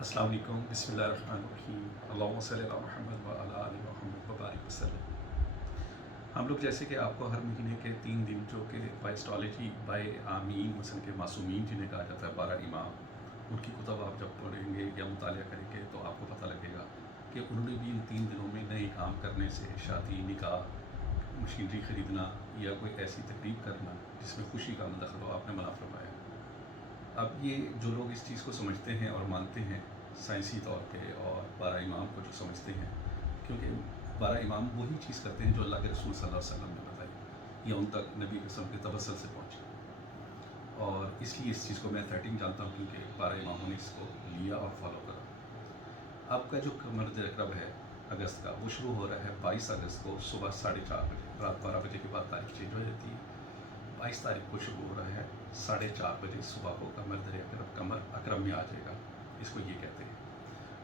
السلام علیکم، بسم اللہ الرحمن الرحیم، اللہم صلی علی محمد و علی آل محمد وبارک وسلم۔ ہم لوگ جیسے کہ آپ کو ہر مہینے کے 3 دن جو کہ بائسٹالوجی بائی آمین مثلا کہ معصومین جنہیں کہا جاتا ہے 12 امام، ان کی کتب آپ جب پڑھیں گے یا مطالعہ کریں گے تو آپ کو پتہ لگے گا کہ انہوں نے بھی ان 3 دنوں میں نئے کام کرنے سے، شادی، نکاح، مشینری خریدنا یا کوئی ایسی تقریب کرنا جس میں خوشی کا مدخل ہو، آپ نے منع فرمایا۔ اب یہ جو لوگ اس چیز کو سمجھتے ہیں اور مانتے ہیں سائنسی طور پہ، اور 12 امام کو جو سمجھتے ہیں، کیونکہ 12 امام وہی چیز کرتے ہیں جو اللہ کے رسول صلی اللہ علیہ وسلم نے بتائی یا ان تک نبی وسلم کے تبسل سے پہنچی، اور اس لیے اس چیز کو میں 13 جانتا ہوں کیونکہ 12 اماموں نے اس کو لیا اور فالو کرا۔ اب کا جو قمر رکب ہے اگست کا، وہ شروع ہو رہا ہے 22 اگست کو صبح 4:30 بجے، رات 12 بجے کے بعد تاریخ چینج ہو جاتی ہے۔ 22 تاریخ کو شروع ہو رہا ہے 4:30 بجے صبح کو قمر اکرم میں آ جائے گا، اس کو یہ کہتے ہیں،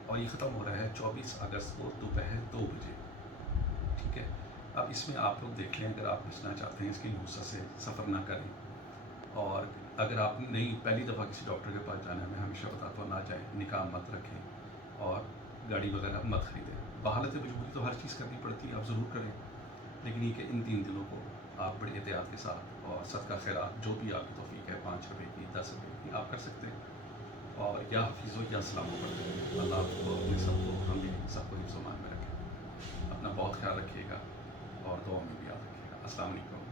اور یہ ختم ہو رہا ہے 24 اگست کو دوپہر 2 بجے۔ ٹھیک ہے، اب اس میں آپ لوگ دیکھ لیں، اگر آپ بچنا چاہتے ہیں اس کی نحوست سے سفر نہ کریں، اور اگر آپ نہیں پہلی دفعہ کسی ڈاکٹر کے پاس جانا ہے، میں ہمیشہ بتاتا ہوں نہ جائیں، نکاح مت رکھیں اور گاڑی وغیرہ مت خریدیں۔ بحالت مجبوری تو ہر چیز کرنی پڑتی ہے، آپ ضرور کریں، لیکن یہ کہ ان 3 دنوں کو آپ بڑی احتیاط کے ساتھ اور صدقہ خیرات جو بھی آپ کی توفیق ہے، 5 روپے کی، 10 روپے کی، آپ کر سکتے ہیں، اور یا حفیظ و یا سلام ہو پڑتے ہیں۔ اللہ آپ کو اپنے سب کو، ہمیں سب کو حفظ و امان میں رکھے۔ اپنا بہت خیال رکھیے گا اور دعاؤں میں بھی یاد رکھیے گا۔ السلام علیکم۔